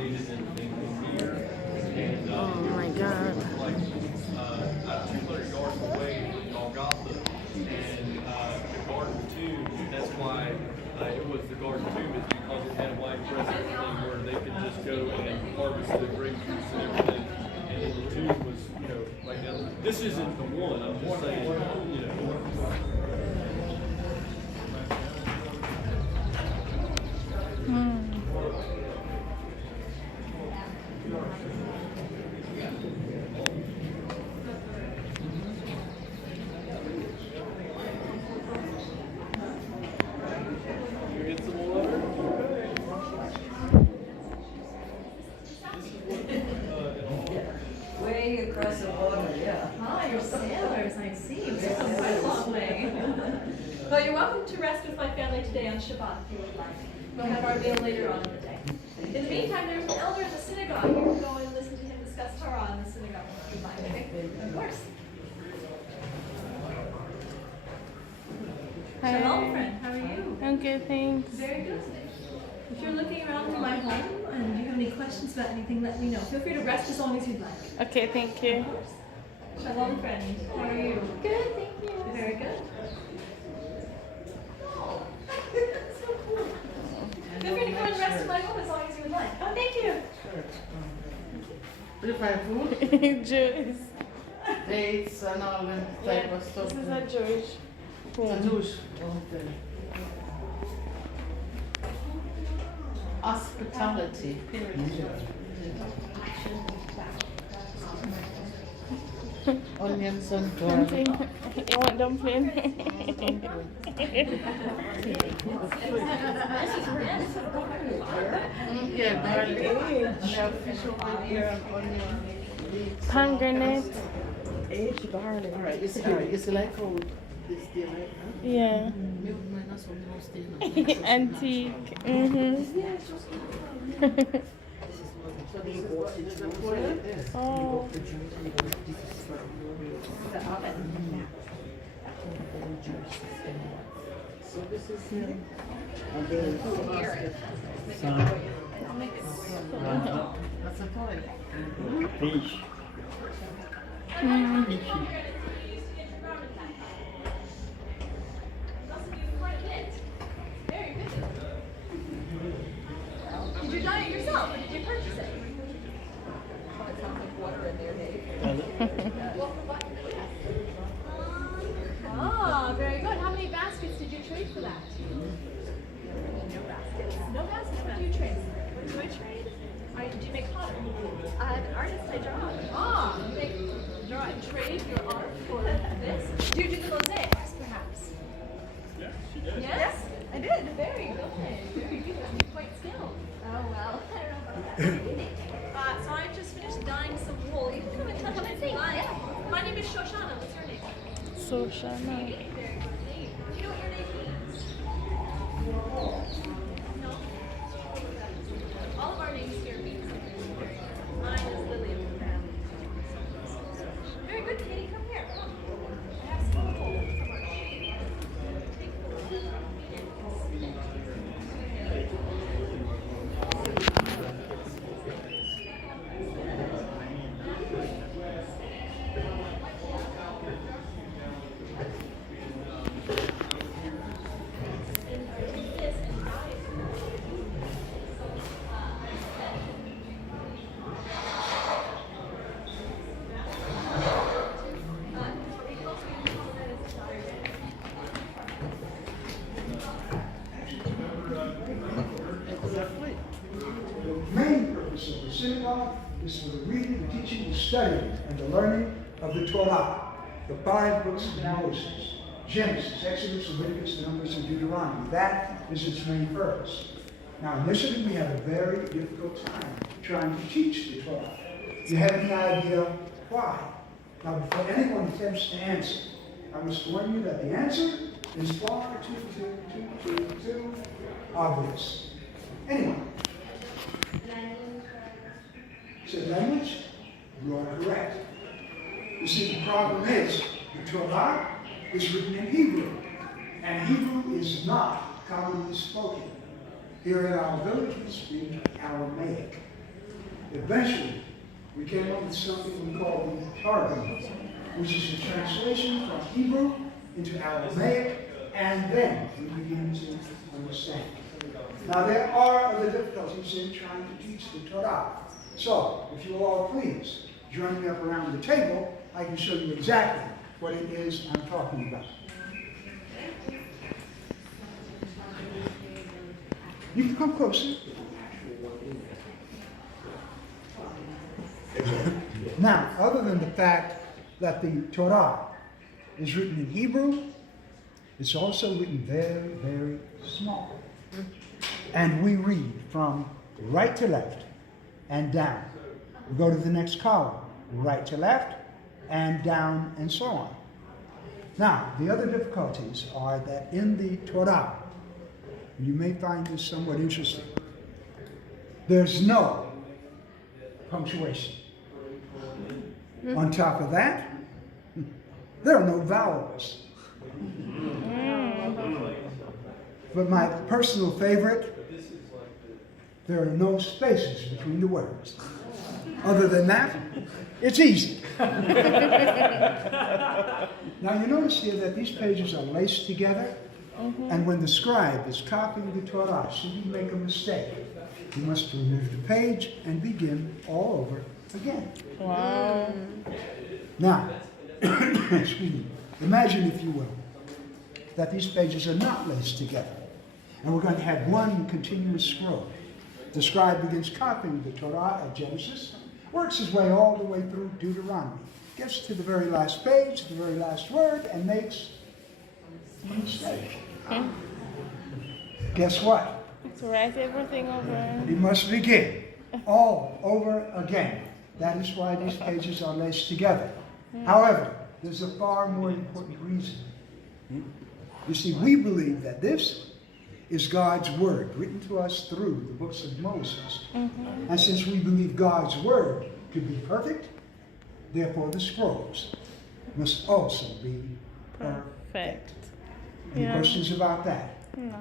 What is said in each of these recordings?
located in here. And Oh my God. like 200 yards away from Golgotha. And the Garden Tomb, that's why it was the Garden Tomb, is because it had a wide presence thing where they could just go and harvest the grape juice and everything. And then the tomb was, right now. This isn't the one, I'm just saying, You get some water? Way across the water, yeah. Ah, you're sailors, I see. You've come quite a long way. Well, you're welcome to rest with my family today on Shabbat if you would like. We'll have our meal later on in the day. In the meantime, there's an elder in the synagogue. You can go and listen to him discuss Torah in the synagogue if you'd like. Of course. Shalom, friend. How are you? I'm good, thanks. Very good. If you're looking around my home and you have any questions about anything, let me know. Feel free to rest as long as you'd like. Okay, thank you. Shalom, friend. How are you? Good, thank you. Very good. So cool. Feel free to go and rest in my home as long as you would like. Oh, thank you. Prepare food, Jewish. dates and all that type of stuff. This is a Jewish A home. Jewish. Okay. Hospitality. Onions and Dumpling. garlic. You want dumpling? Yeah, garlic. And have fish over here and onion. leeks. Pomegranate. Aged barley. All right, it's like how this day, right? Huh? Yeah. Milk minus one most day. Antique. Mm-hmm. So this is what it's for. Oh. So this is that's a toy. Fish. Did you dye it yourself or did you purchase it? Ah, very good. How many baskets did you trade for that? No baskets. No baskets? What do you trade? What do I trade? Do you make pottery? I'm an artist. I draw. Ah, you make draw and trade your art for this? Do you do the mosaics, perhaps? Yeah, she does. Yes, I did. Very good. Very good. You're quite skilled. Oh well, I don't know about that. So I just finished dyeing some wool. You can come and touch it. My name is Shoshana. What's your name? Soshana. Very good name. Do you know what your name means? No? All of our names here mean something. Mine is Lily of the family. Very good, Katie. Come here. Come. I have some wool from our sheep. Take the wool. Exactly. The main purpose of the synagogue is for the reading, the teaching, the studying, and the learning of the Torah, the 5 books of Moses, Genesis, Exodus, Leviticus, Numbers, and Deuteronomy. That is its main purpose. Now, initially, we had a very difficult time trying to teach the Torah. Do you have any idea why? Now, before anyone attempts to answer, I must warn you that the answer is far too obvious. Anyone? Said language? You are correct. You see, the problem is the Torah is written in Hebrew, and Hebrew is not commonly spoken. Here in our village, we speak Aramaic. eventually, we came up with something we call the Targum, which is a translation from Hebrew into Aramaic, and then we begin to understand. Now, there are other difficulties in trying to teach the Torah. So, if you will all please join me up around the table, I can show you exactly what it is I'm talking about. You can come closer. Now, other than the fact that the Torah is written in Hebrew, it's also written very, very small. And we read from right to left and down. We go to the next column, right to left and down and so on. Now, the other difficulties are that in the Torah, you may find this somewhat interesting, there's no punctuation. On top of that, there are no vowels. But my personal favorite, there are no spaces between the words. Other than that, it's easy. Now you notice here that these pages are laced together, and when the scribe is copying the Torah, should he make a mistake, he must remove the page and begin all over again. Wow. Now, excuse me, imagine, if you will, that these pages are not laced together, and we're going to have one continuous scroll. The scribe begins copying the Torah at Genesis, works his way all the way through Deuteronomy, gets to the very last page, the very last word, and makes a mistake. Guess what? To write everything over. He must begin all over again. That is why these pages are laced together. However, there's a far more important reason. You see, we believe that this is God's word, written to us through the books of Moses. And since we believe God's word to be perfect, therefore the scrolls must also be perfect. Any questions about that? No.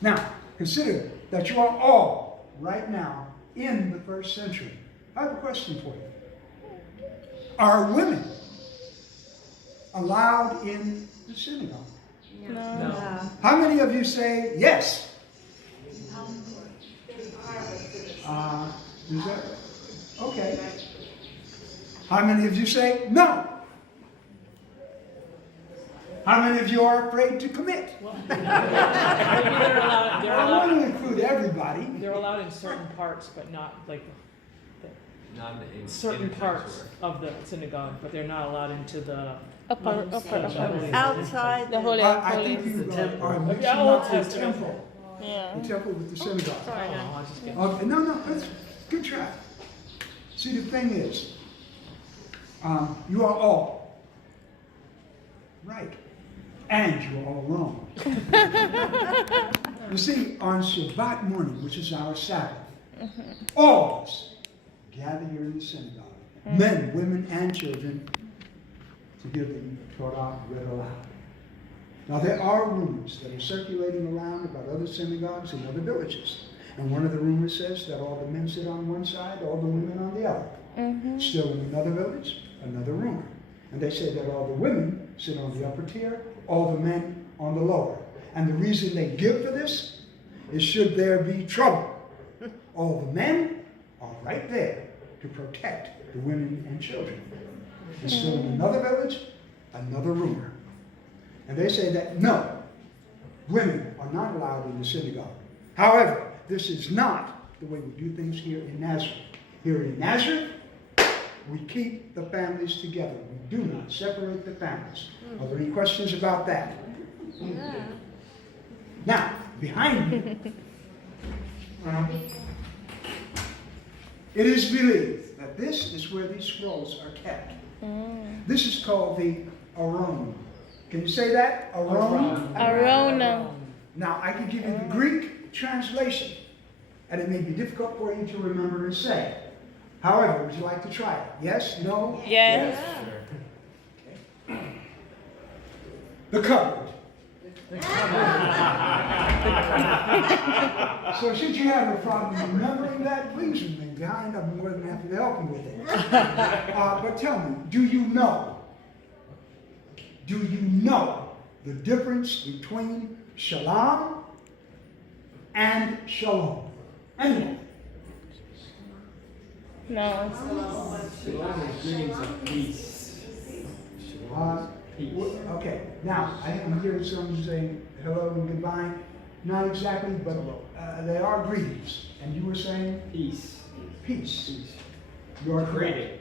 Now, consider that you are all, right now, in the first century. I have a question for you. Are women allowed in the synagogue? No. How many of you say yes? Is that okay? How many of you say no? How many of you are afraid to commit? They're I want to include everybody. They're allowed in certain parts, but not like Not in certain parts of the synagogue, but they're not allowed into the Upper. Outside The holy I of think holies. you are mixing Yeah, Old up the Testament. temple. Yeah. The temple with the synagogue. Oh, I was just kidding. Okay, no, that's good try. See, the thing is, you are all right, and you are all wrong. You see, on Shabbat morning, which is our Sabbath, all of us gather here in the synagogue, men, women, and children, to hear the Torah read aloud. Now, there are rumors that are circulating around about other synagogues in other villages. And one of the rumors says that all the men sit on one side, all the women on the other. Still in another village, another rumor. And they say that all the women sit on the upper tier, all the men on the lower. And the reason they give for this is should there be trouble, all the men are right there to protect the women and children. And still in another village, another rumor. And they say that no, women are not allowed in the synagogue. However, this is not the way we do things here in Nazareth. Here in Nazareth, we keep the families together. We do not separate the families. Are there any questions about that? Yeah. Now, behind me, it is believed that this is where these scrolls are kept. This is called the Aron. Can you say that? Aron? Arona. Now, I can give you the Greek translation, and it may be difficult for you to remember and say. However, would you like to try it? Yes? No? Yes. The cupboard So since you have a problem remembering that, please remain behind. I'm more than happy to help you with it. But tell me, do you know the difference between shalom and shalom? Anyone? No. Shalom is greetings of peace. Okay, now, I'm hearing someone saying hello and goodbye. Not exactly, but they are greetings. And you were saying Peace. peace. You are correct. Greeting.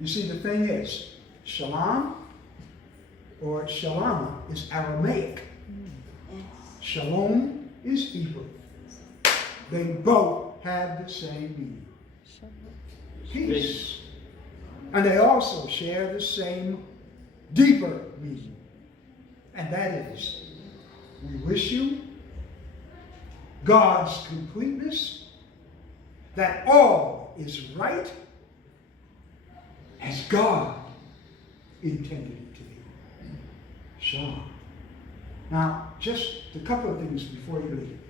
You see, the thing is, shalom or shalama is Aramaic. Shalom is Hebrew. They both have the same meaning. Peace. And they also share the same deeper meaning. And that is, we wish you God's completeness, that all is right as God intended it to be. Shalom. Now, just a couple of things before you leave.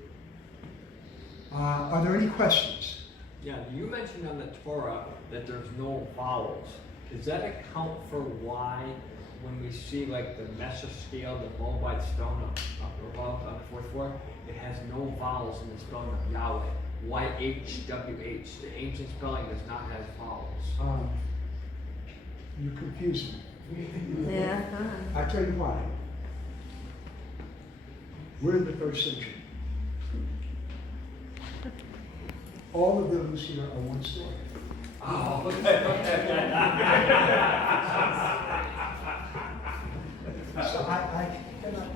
Are there any questions? Yeah, you mentioned on the Torah that there's no vowels. Does that account for why, when we see like the Mesha scale, the Moabite stone up above on the fourth floor, it has no vowels in the spelling of Yahweh? YHWH. The ancient spelling does not have vowels. You confuse me. Yeah. I tell you why. We're in the first century. All the buildings here are one story. Oh, okay. So I cannot